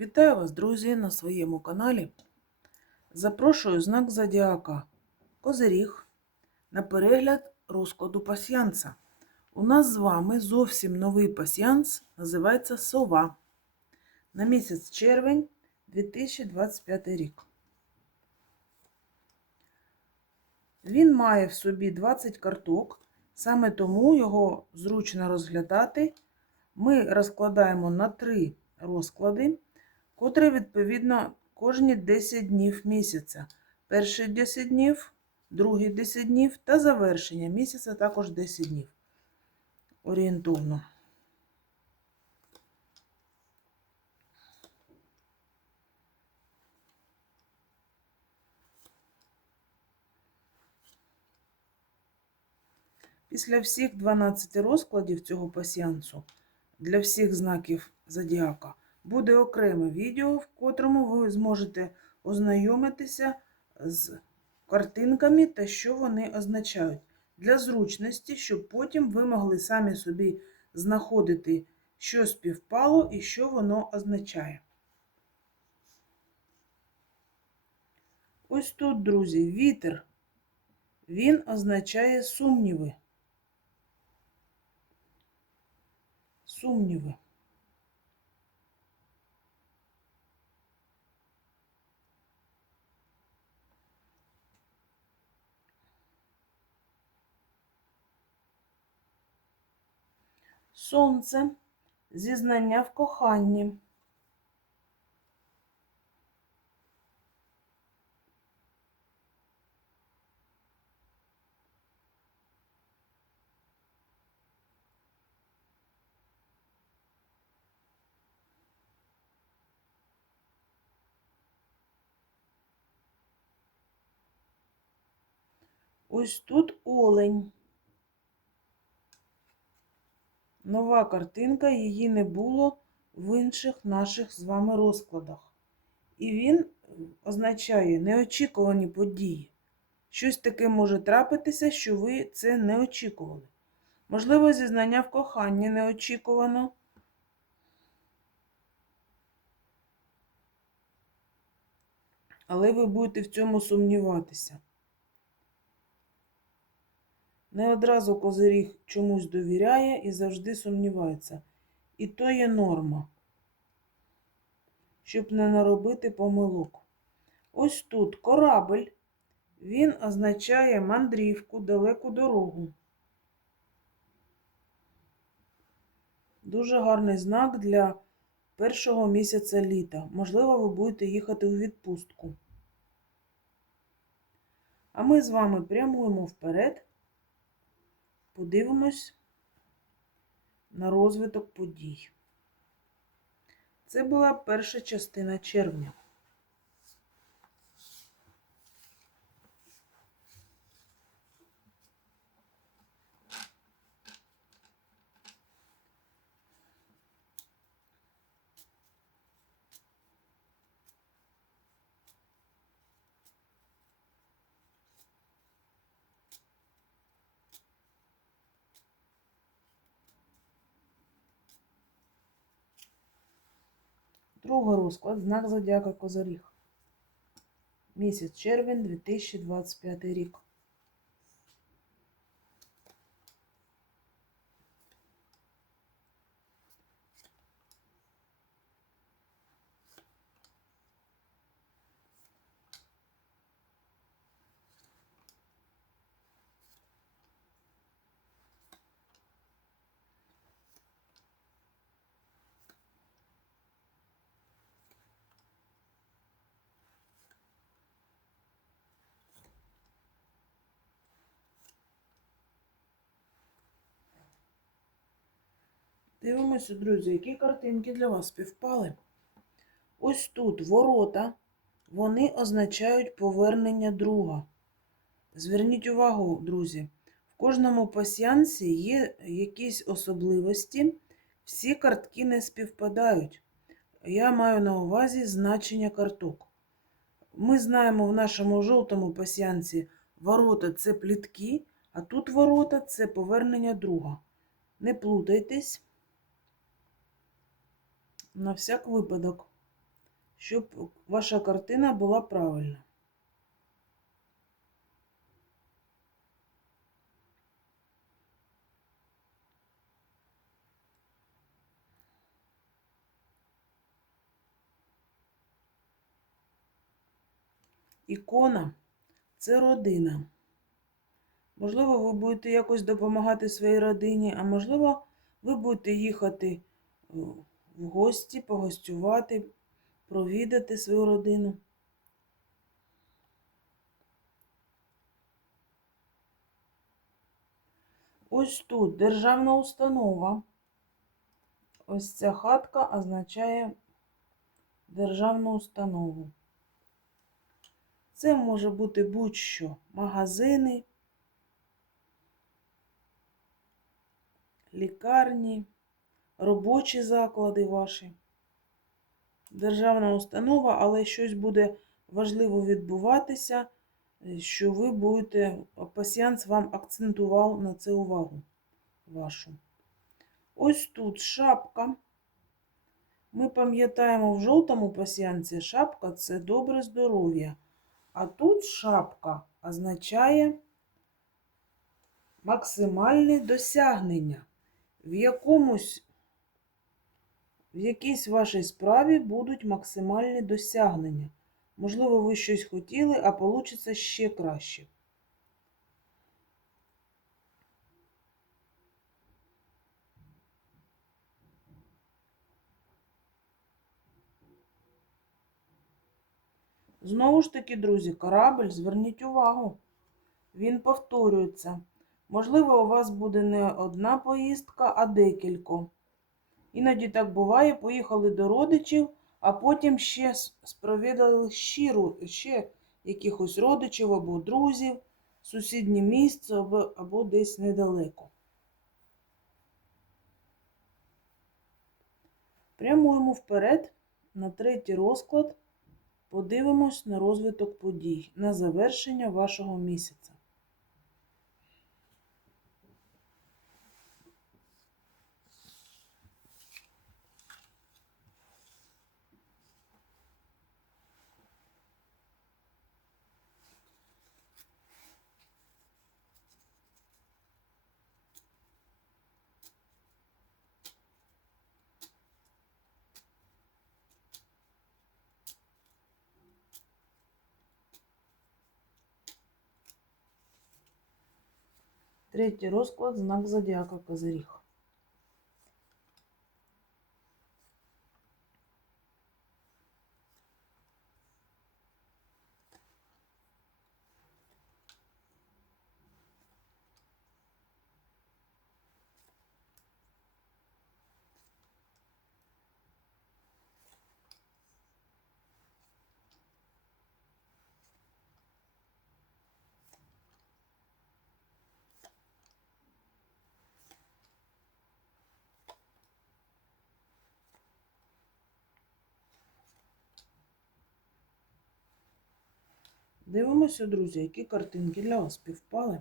Вітаю вас, друзі, на своєму каналі. Запрошую знак Зодіака Козиріг на перегляд розкладу пасьянса. У нас з вами зовсім новий пасьянс, називається Сова. На місяць червень 2025 рік. Він має в собі 20 карток, саме тому його зручно розглядати. Ми розкладаємо на 3 розклади, котрі, відповідно, кожні 10 днів місяця. Перші 10 днів, другі 10 днів та завершення місяця також 10 днів. Орієнтовно. Після всіх 12 розкладів цього пасіансу для всіх знаків зодіака буде окреме відео, в котрому ви зможете ознайомитися з картинками та що вони означають. Для зручності, щоб потім ви могли самі собі знаходити, що співпало і що воно означає. Ось тут, друзі, вітер. Він означає сумніви. Сумніви. Сонце зізнання в коханні. Ось тут олень. Нова картинка, її не було в інших наших з вами розкладах. І він означає неочікувані події. Щось таке може трапитися, що ви це не очікували. Можливо, зізнання в коханні неочікувано. Але ви будете в цьому сумніватися. Не одразу козиріг чомусь довіряє і завжди сумнівається. І то є норма, щоб не наробити помилок. Ось тут корабель, він означає мандрівку, далеку дорогу. Дуже гарний знак для першого місяця літа. Можливо, ви будете їхати у відпустку. А ми з вами прямуємо вперед подивимось на розвиток подій. Це була перша частина червня. Другий розклад, знак Зодіака Козоріг. Місяць червень 2025 рік. Дивимося, друзі, які картинки для вас співпали. Ось тут ворота, вони означають повернення друга. Зверніть увагу, друзі, в кожному пасіянсі є якісь особливості, всі картки не співпадають. Я маю на увазі значення карток. Ми знаємо в нашому жовтому пасіянсі ворота це плітки, а тут ворота це повернення друга. Не плутайтесь на всяк випадок. щоб ваша картина була правильна. Ікона це родина. Можливо, ви будете якось допомагати своїй родині, а можливо, ви будете їхати е, в гості, погостювати, провідати свою родину. Ось тут державна установа. Ось ця хатка означає державну установу. Це може бути будь-що магазини, лікарні, робочі заклади ваші. Державна установа, але щось буде важливо відбуватися, е, що ви будете, пасіянс вам акцентував на це увагу вашу. Ось тут шапка. Ми пам'ятаємо в жовтому пасіянці шапка це добре здоров'я. А тут шапка означає максимальне досягнення. В якомусь, в якійсь вашій справі будуть максимальні досягнення. Можливо, ви щось хотіли, а вийде ще краще. Знову ж таки, друзі, корабль, зверніть увагу. Він повторюється. Можливо, у вас буде не одна поїздка, а декілька. Іноді так буває, поїхали до родичів, а потім ще спровідали щиру, ще якихось родичів або друзів, сусіднє місце або, або десь недалеко. Прямуємо вперед на третій розклад. Подивимось на розвиток подій, на завершення вашого місяця. Третій розклад знак зодіака Козиріг. Дивимося, друзі, які картинки для вас співпали.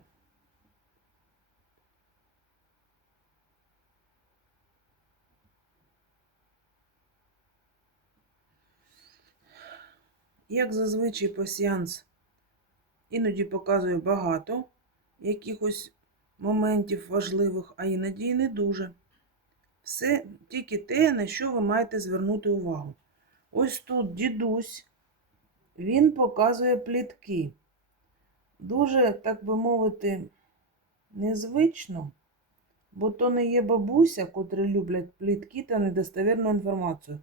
Як зазвичай пасіянс іноді показує багато якихось моментів важливих, а іноді і не дуже. Все тільки те, на що ви маєте звернути увагу. Ось тут дідусь він показує плітки. Дуже, так би мовити, незвично, бо то не є бабуся, котрі люблять плітки та недостовірну інформацію.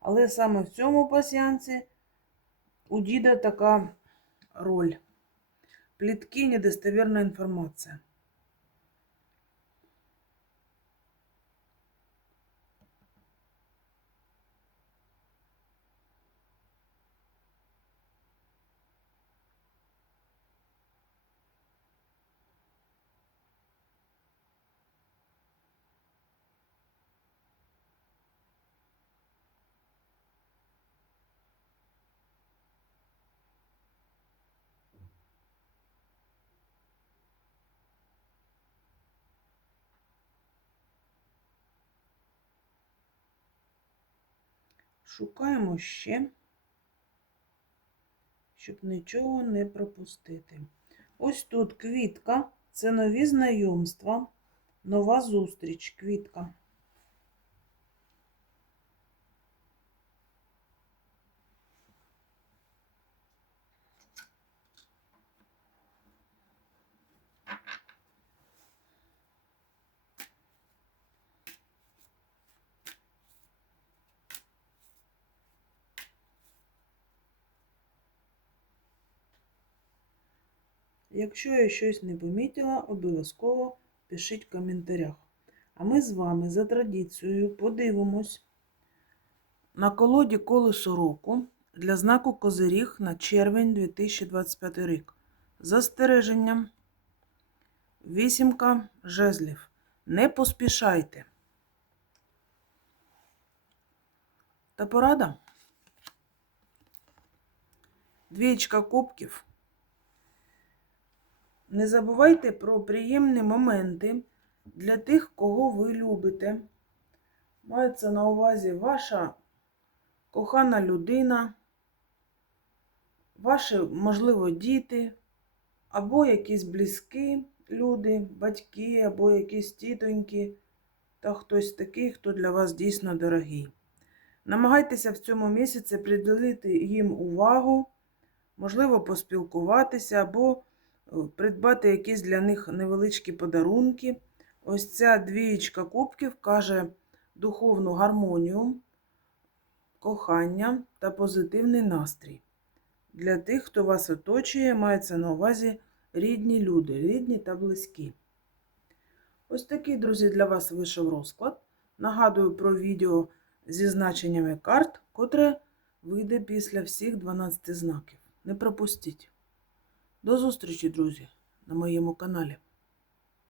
Але саме в цьому пасіянці у діда така роль. Плітки недостовірна інформація. шукаємо ще, щоб нічого не пропустити. Ось тут квітка це нові знайомства, нова зустріч квітка. Якщо я щось не помітила, обов'язково пишіть в коментарях. А ми з вами за традицією подивимось на колоді колесо року для знаку Козиріг на червень 2025 рік. Застереження. Вісімка жезлів. Не поспішайте. Та порада. Двічка кубків. Не забувайте про приємні моменти для тих, кого ви любите. Мається на увазі ваша кохана людина, ваші, можливо, діти, або якісь близькі люди, батьки, або якісь тітоньки, та хтось такий, хто для вас дійсно дорогий. Намагайтеся в цьому місяці приділити їм увагу, можливо, поспілкуватися або придбати якісь для них невеличкі подарунки. Ось ця двієчка кубків каже духовну гармонію, кохання та позитивний настрій. Для тих, хто вас оточує, мається на увазі рідні люди, рідні та близькі. Ось такий, друзі, для вас вийшов розклад. Нагадую про відео зі значеннями карт, котре вийде після всіх 12 знаків. Не пропустіть! До зустрічі, друзі, на моєму каналі.